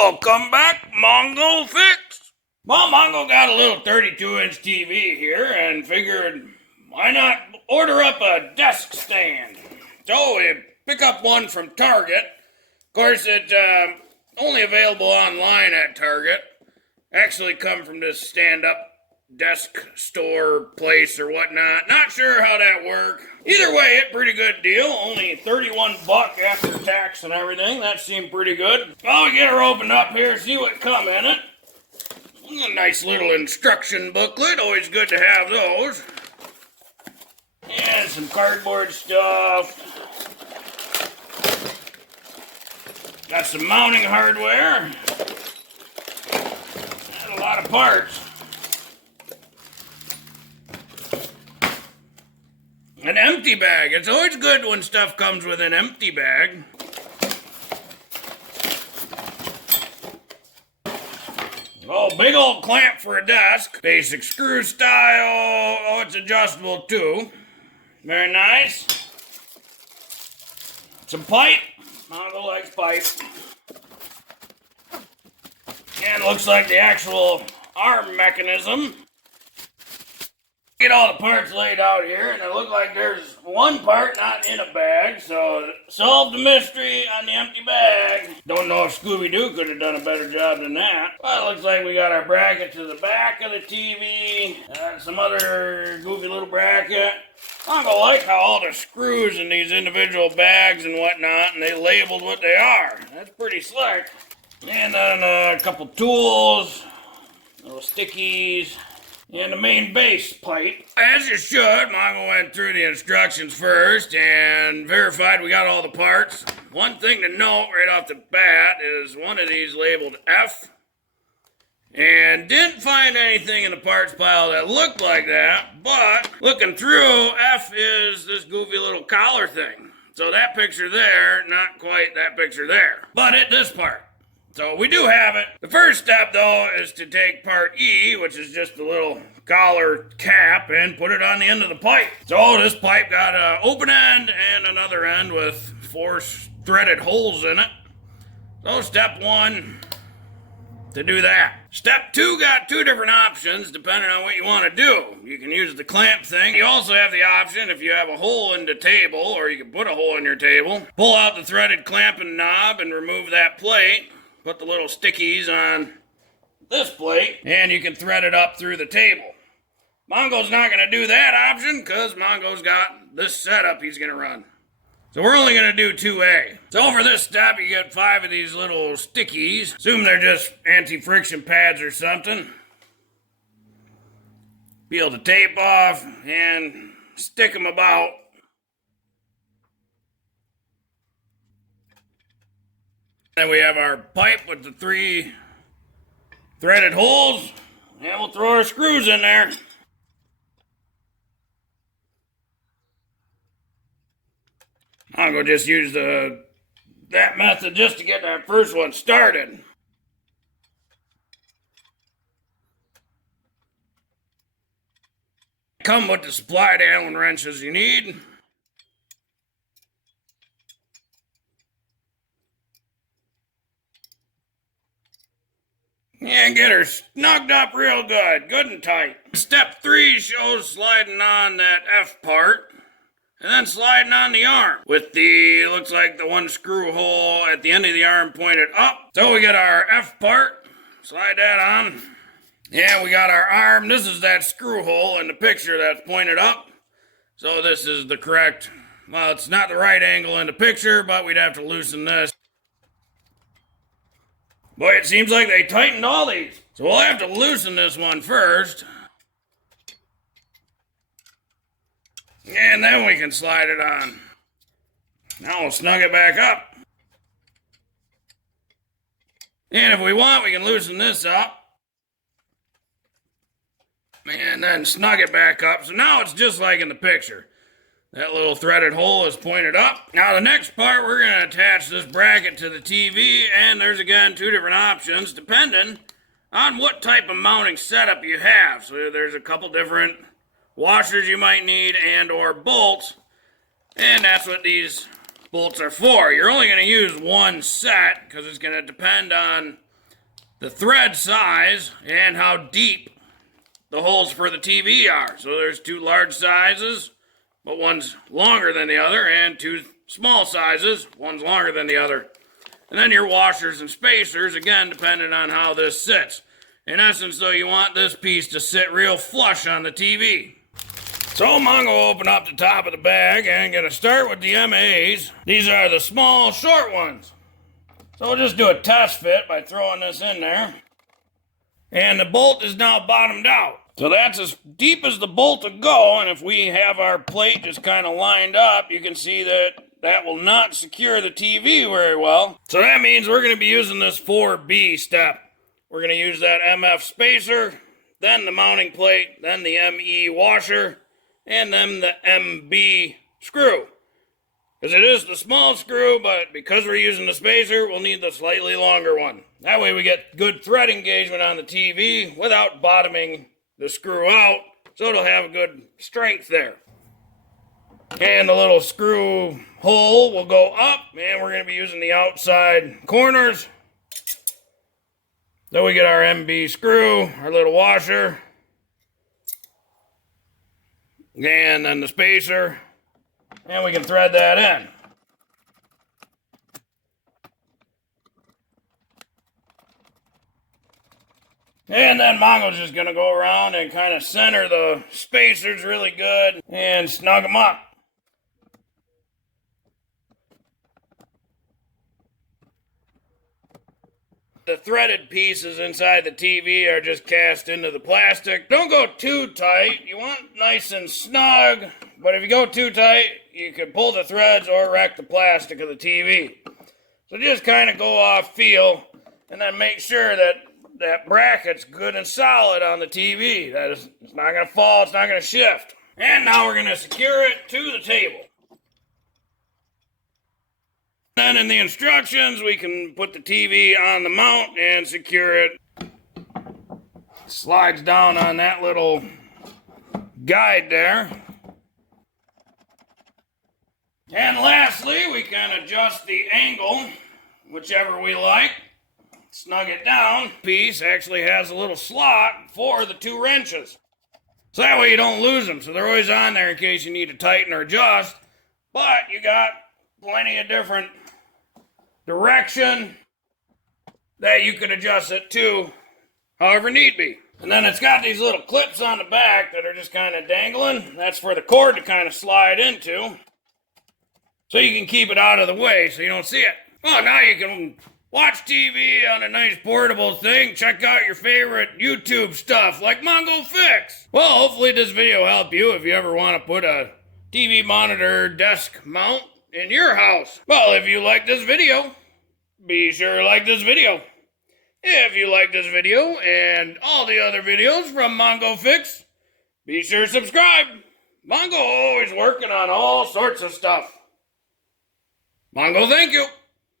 Welcome back, Mongo Fix. Well, Mongo got a little 32-inch TV here and figured why not order up a desk stand. So we pick up one from Target. Of course, it's only available online at Target. Actually come from this stand-up desk store place or whatnot. Not sure how that works. Either way, it's pretty good deal. Only 31 bucks after tax and everything. That seemed pretty good. Well, we get her opened up here, see what come in it. A nice little instruction booklet. Always good to have those. And some cardboard stuff. Got some mounting hardware. And a lot of parts. An empty bag. It's always good when stuff comes with an empty bag. Oh, big old clamp for a desk. Basic screw style. Oh, it's adjustable too. Very nice. Some pipe. Mongo likes pipe. And looks like the actual arm mechanism. Get all the parts laid out here, and it looks like there's one part not in a bag, so solve the mystery on the empty bag. Don't know if Scooby-Doo could have done a better job than that. Well, it looks like we got our bracket to the back of the TV, some other goofy little bracket. I don't like how all the screws in these individual bags and whatnot, and they labeled what they are. That's pretty slick. And then a couple tools, little stickies, and the main base pipe. As you should, Mongo went through the instructions first and verified we got all the parts. One thing to note right off the bat is one of these labeled F, and didn't find anything in the parts pile that looked like that, but looking through, F is this goofy little collar thing. So that picture there, not quite that picture there, but this part. So we do have it. The first step, though, is to take part E, which is just a little collar cap, and put it on the end of the pipe. So this pipe got an open end and another end with 4 threaded holes in it. So step 1, to do that. Step 2 got 2 different options depending on what you want to do. You can use the clamp thing. You also have the option if you have a hole in the table, or you can put a hole in your table, pull out the threaded clamping knob and remove that plate. Put the little stickies on this plate, and you can thread it up through the table. Mongo's not going to do that option because Mongo's got this setup he's going to run. So we're only going to do 2A. So for this step, you get 5 of these little stickies. Assume they're just anti-friction pads or something. Peel the tape off and stick them about. Then we have our pipe with the 3 threaded holes, and we'll throw our screws in there. I'm going to just use that method just to get that first one started. Come with the supplied Allen wrenches you need. And get her snugged up real good and tight. Step 3 shows sliding on that F part, and then sliding on the arm with looks like the one screw hole at the end of the arm pointed up. So we got our F part, slide that on. And we got our arm. This is that screw hole in the picture that's pointed up. So this is the correct, well, it's not the right angle in the picture, but we'd have to loosen this. Boy, it seems like they tightened all these. So we'll have to loosen this one first. And then we can slide it on. Now we'll snug it back up. And if we want, we can loosen this up. And then snug it back up. So now it's just like in the picture. That little threaded hole is pointed up. Now the next part, we're going to attach this bracket to the TV, and there's again 2 different options depending on what type of mounting setup you have. So there's a couple different washers you might need and or bolts, and that's what these bolts are for. You're only going to use one set because it's going to depend on the thread size and how deep the holes for the TV are. So there's two large sizes, but one's longer than the other, and two small sizes, one's longer than the other. And then your washers and spacers, again, depending on how this sits. In essence, though, you want this piece to sit real flush on the TV. So Mongo will open up the top of the bag and gonna start with the MAs. These are the small, short ones. So we'll just do a test fit by throwing this in there. And the bolt is now bottomed out. So that's as deep as the bolt will go, and if we have our plate just kind of lined up, you can see that that will not secure the TV very well. So that means we're going to be using this 4B step. We're going to use that MF spacer, then the mounting plate, then the ME washer, and then the MB screw. Because it is the small screw, but because we're using the spacer, we'll need the slightly longer one. That way we get good thread engagement on the TV without bottoming the screw out, so it'll have a good strength there. And the little screw hole will go up, and we're going to be using the outside corners. So we get our MB screw, our little washer, and then the spacer. And we can thread that in. And then Mongo's just going to go around and kind of center the spacers really good and snug them up. The threaded pieces inside the TV are just cast into the plastic. Don't go too tight. You want nice and snug, but if you go too tight, you can pull the threads or wreck the plastic of the TV. So just kind of go off feel, and then make sure that that bracket's good and solid on the TV. It's not going to fall, it's not going to shift. And now we're going to secure it to the table. Then in the instructions, we can put the TV on the mount and secure it. Slides down on that little guide there. And lastly, we can adjust the angle, whichever we like. Snug it down. Piece actually has a little slot for the two wrenches. So that way you don't lose them. So they're always on there in case you need to tighten or adjust. But you got plenty of different direction that you could adjust it to however need be. And then it's got these little clips on the back that are just kind of dangling. That's for the cord to kind of slide into, so you can keep it out of the way so you don't see it. Well, now you can watch TV on a nice portable thing. Check out your favorite YouTube stuff like Mongo Fix. Well, hopefully this video helped you if you ever want to put a TV monitor desk mount in your house. Well, if you like this video, be sure to like this video. If you like this video and all the other videos from Mongo Fix, be sure to subscribe. Mongo always working on all sorts of stuff. Mongo, thank you.